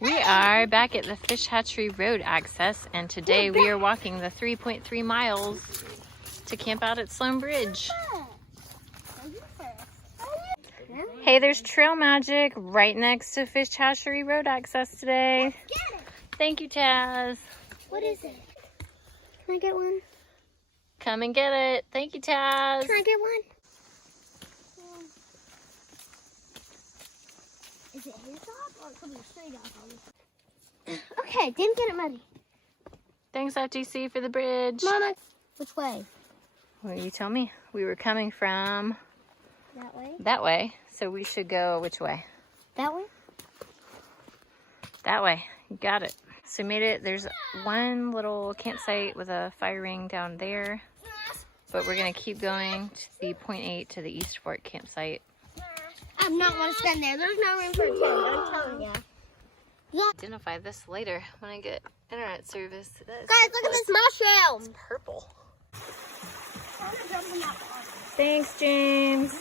We are back at the Fish Hatchery Road access, and today we are walking the 3.3 miles to camp out at Sloan Bridge. Hey, there's Trail Magic right next to Fish Hatchery Road access today. Thank you, Taz. What is it? Can I get one? Come and get it. Thank you, Taz. Can I get one? Is it his dog or it could be a stray dog? Okay, didn't get it muddy. Thanks, FTC, for the bridge. Mama, which way? Well, you tell me. We were coming from That way? that way, so we should go which way? That way? That way. You got it. So we made it. There's one little campsite with a fire ring down there, but we're going to keep going to the 0.8 to the East Fork campsite. I do not want to spend there. There's no room for a tent, I'm telling you. Yeah. Identify this later when I get internet service. Guys, look at this mushroom. It's purple. Thanks, James.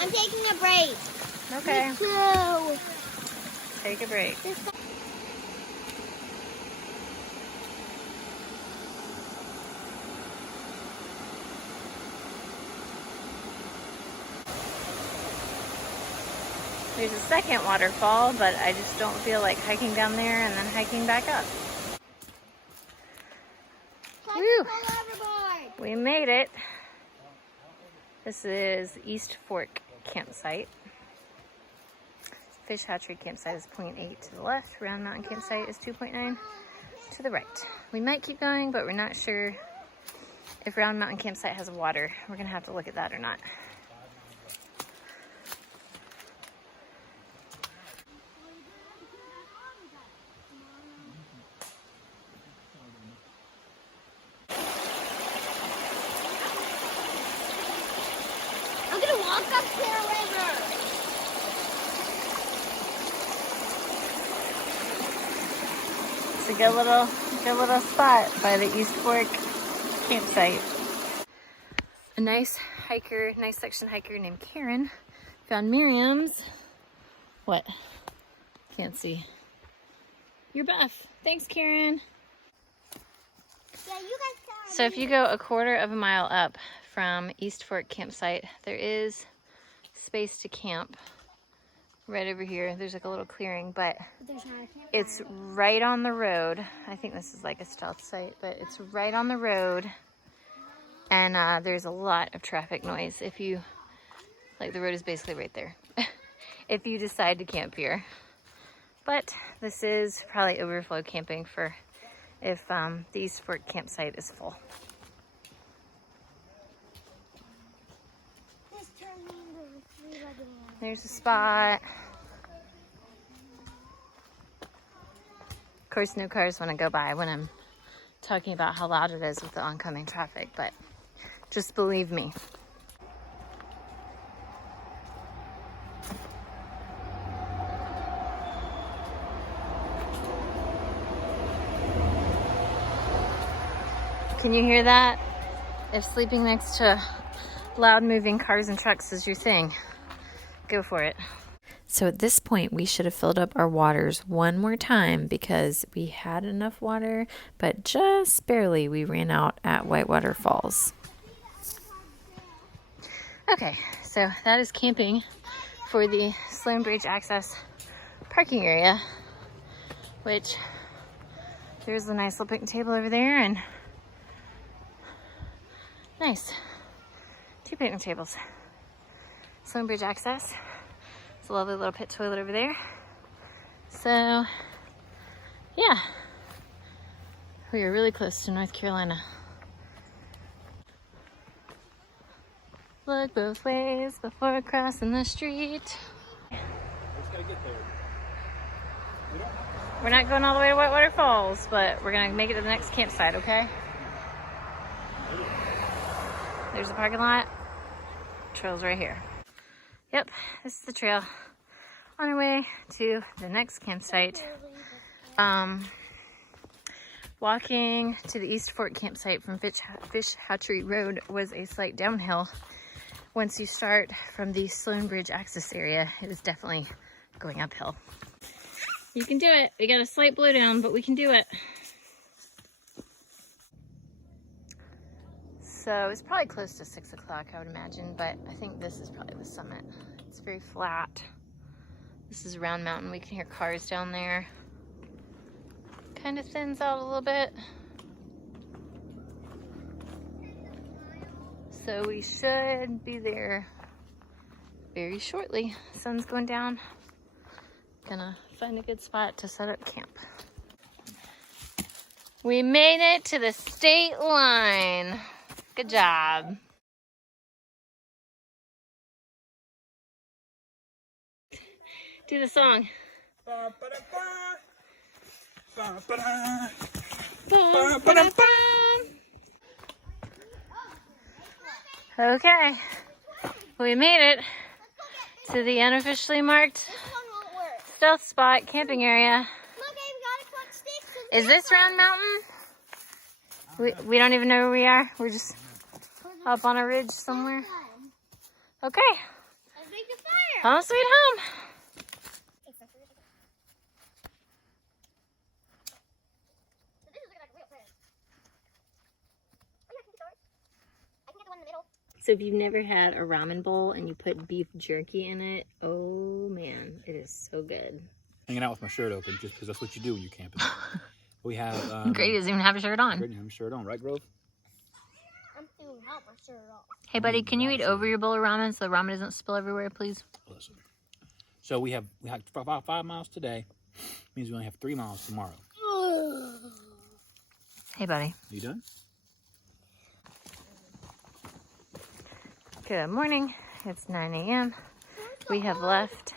I'm taking a break. Okay. Me too. Take a break. There's a second waterfall, but I just don't feel like hiking down there and then hiking back up. Woo! We made it. This is East Fork campsite. Fish Hatchery campsite is 0.8 to the left. Round Mountain campsite is 2.9 to the right. We might keep going, but we're not sure if Round Mountain campsite has water. We're gonna have to look at that or not. I'm gonna walk up to the river. It's a good little spot by the East Fork campsite. A nice section hiker named Karen found Miriam's. What? Can't see. Your buff. Thanks, Karen. Yeah, you guys So if you go a quarter of a mile up from East Fork campsite, there is space to camp right over here. There's like a little clearing, but there's not a campfire. it's right on the road. I think this is like a stealth site, but it's right on the road. And there's a lot of traffic noise if you, like the road is basically right there, if you decide to camp here. But this is probably overflow camping for if the East Fork campsite is full. This turned me into a three-legged animal. There's a spot. Of course, no cars want to go by when I'm talking about how loud it is with the oncoming traffic, but just believe me. Can you hear that? If sleeping next to loud moving cars and trucks is your thing, go for it. So at this point, we should have filled up our waters one more time because we had enough water, but just barely we ran out at Whitewater Falls. Okay, so that is camping for the Sloan Bridge access parking area, which there's a nice little picnic table over there and nice 2 picnic tables. Sloan Bridge access. It's a lovely little pit toilet over there. So, yeah, we are really close to North Carolina. Look both ways before crossing the street. Just gotta get there. We're not going all the way to Whitewater Falls, but we're gonna make it to the next campsite, okay? There's the parking lot. Trail's right here. Yep, this is the trail on our way to the next campsite. Walking to the East Fork campsite from Fish Hatchery Road was a slight downhill, once you start from the Sloan Bridge access area, it is definitely going uphill. You can do it. We got a slight blowdown, but we can do it. So it's probably close to 6 o'clock, I would imagine, but I think this is probably the summit. It's very flat. This is Round Mountain. We can hear cars down there. Kind of thins out a little bit. So we should be there very shortly. Sun's going down. Gonna find a good spot to set up camp. We made it to the state line. Good job. Do the song. Okay, we made it to the unofficially marked This one won't work. stealth spot camping area. Look, I've got to collect sticks. And Is this Round Mountain? We don't even know where we are. We're just up on a ridge somewhere. Okay, Let's make the fire. home sweet home. So this is looking like a real fire. Oh, yeah, I can get the I can get the one in the middle. So if you've never had a ramen bowl and you put beef jerky in it, oh man, it is so good. Hanging out with my shirt open just because that's what you do when you camping. We have Grady doesn't even have a shirt on. Grady doesn't have a shirt on, right, Grove? I'm doing help my shirt off. Hey buddy, can you eat over your bowl of ramen so the ramen doesn't spill everywhere, please? Listen. So we hiked about 5 miles today. Means we only have 3 miles tomorrow. Hey buddy. You done? Good morning. It's 9 a.m. We have left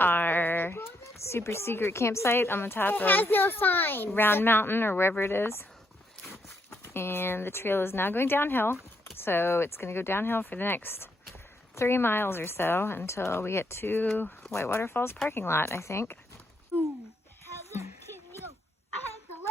our super secret campsite on the top It has of no sign. Round Mountain or wherever it is. And the trail is now going downhill. So it's going to go downhill for the next 3 miles or so until we get to Whitewater Falls parking lot, I think.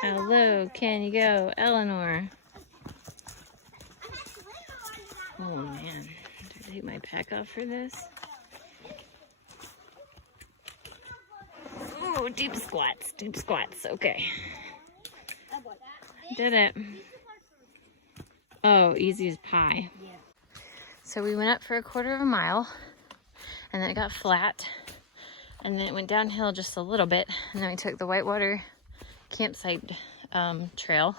Hello, can you go, Eleanor? Oh man, do I take my pack off for this? Oh, deep squats, okay. Did it. Oh, easy as pie. So we went up for a 1/4 mile, and then it got flat, and then it went downhill just a little bit, and then we took the Whitewater campsite trail.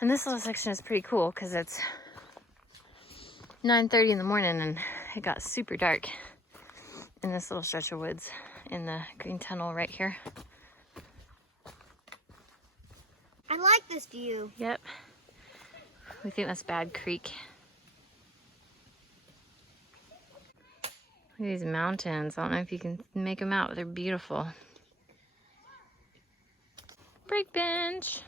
And this little section is pretty cool because it's 9:30 in the morning and it got super dark in this little stretch of woods in the green tunnel right here. I like this view. Yep. We think that's Bad Creek. Look at these mountains. I don't know if you can make them out, but they're beautiful. Break bench.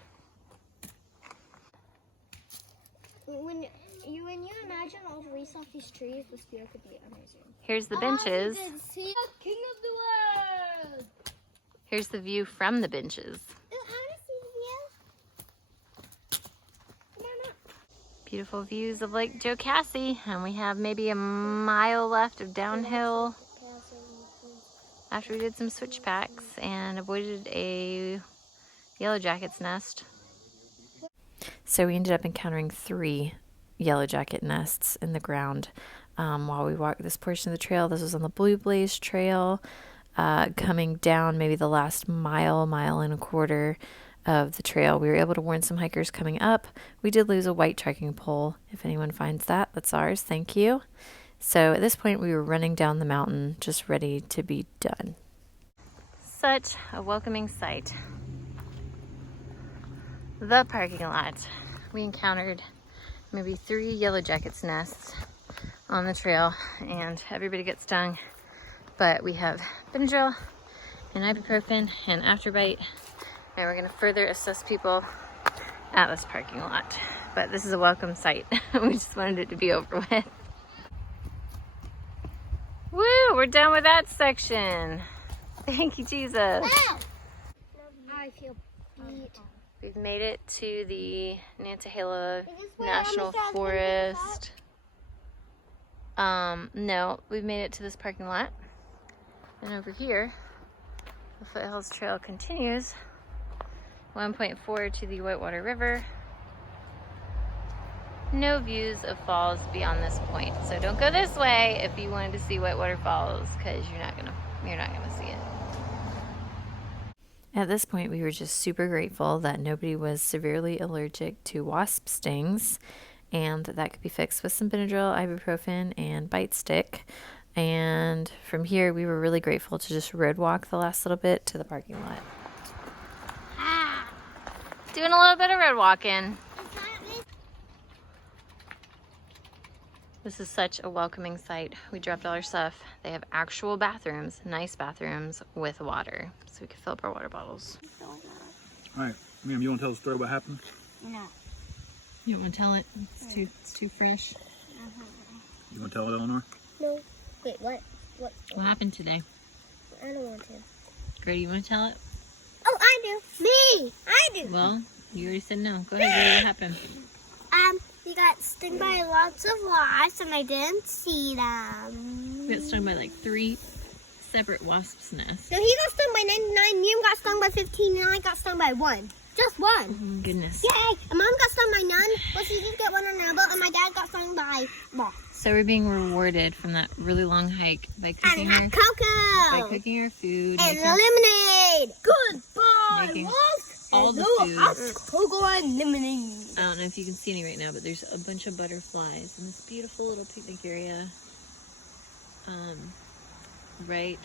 When you imagine all the leaves off these trees, this view could be amazing. Here's the benches. King of the world. Here's the view from the benches. I want to see the view. Mama. Beautiful views of Lake Jocassee, and we have maybe a mile left of downhill after we did some switchbacks and avoided a yellow jacket's nest. So we ended up encountering 3 yellow jacket nests in the ground while we walked this portion of the trail. This was on the Blue Blaze Trail, coming down maybe the last mile and a 1/4 of the trail. We were able to warn some hikers coming up. We did lose a white trekking pole. If anyone finds that, that's ours. Thank you. So at this point we were running down the mountain, just ready to be done. Such a welcoming sight. The parking lot. We encountered maybe 3 yellow jackets nests on the trail and everybody gets stung, but we have Benadryl and ibuprofen and Afterbite, and we're going to further assess people at this parking lot. But this is a welcome sight. We just wanted it to be over with. Woo, we're done with that section. Thank you, Jesus. Ow! I feel beat. We've made it to the Nantahala Is this where National Amistad's gonna be Forest. No, we've made it to this parking lot. And over here, the Foothills Trail continues 1.4 to the Whitewater River. No views of falls beyond this point. So don't go this way if you wanted to see Whitewater Falls, because you're not gonna see it. At this point, we were just super grateful that nobody was severely allergic to wasp stings, and that could be fixed with some Benadryl, ibuprofen, and bite stick. And from here, we were really grateful to just road walk the last little bit to the parking lot. Doing a little bit of road walking. This is such a welcoming sight. We dropped all our stuff. They have actual bathrooms, nice bathrooms with water, so we can fill up our water bottles. All right, ma'am, you want to tell the story what happened? No. You don't want to tell it? It's too fresh. You want to tell it, Eleanor? No. Wait, what? What happened today? I don't want to. Grady, you want to tell it? Oh, I do. Me! I do. Well, you already said no. Go ahead, Grady, what happened? We got stung by lots of wasps and I didn't see them. We got stung by like 3 separate wasps' nests. So he got stung by 99, Liam got stung by 15, and I got stung by 1. Just 1. Oh, goodness. Yay! And Mom got stung by none, but she did get 1 on her elbow, and my dad got stung by moth. So we're being rewarded from that really long hike by cooking And our, cocoa! our food. And making- lemonade! Goodbye, Making wasps! all the food. Cocoa and lemonade. I don't know if you can see any right now, but there's a bunch of butterflies in this beautiful little picnic area, right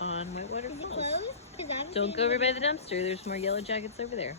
on Whitewater Is it Falls. closed? 'Cause I haven't Don't seen go over it. by the dumpster. There's more yellow jackets over there.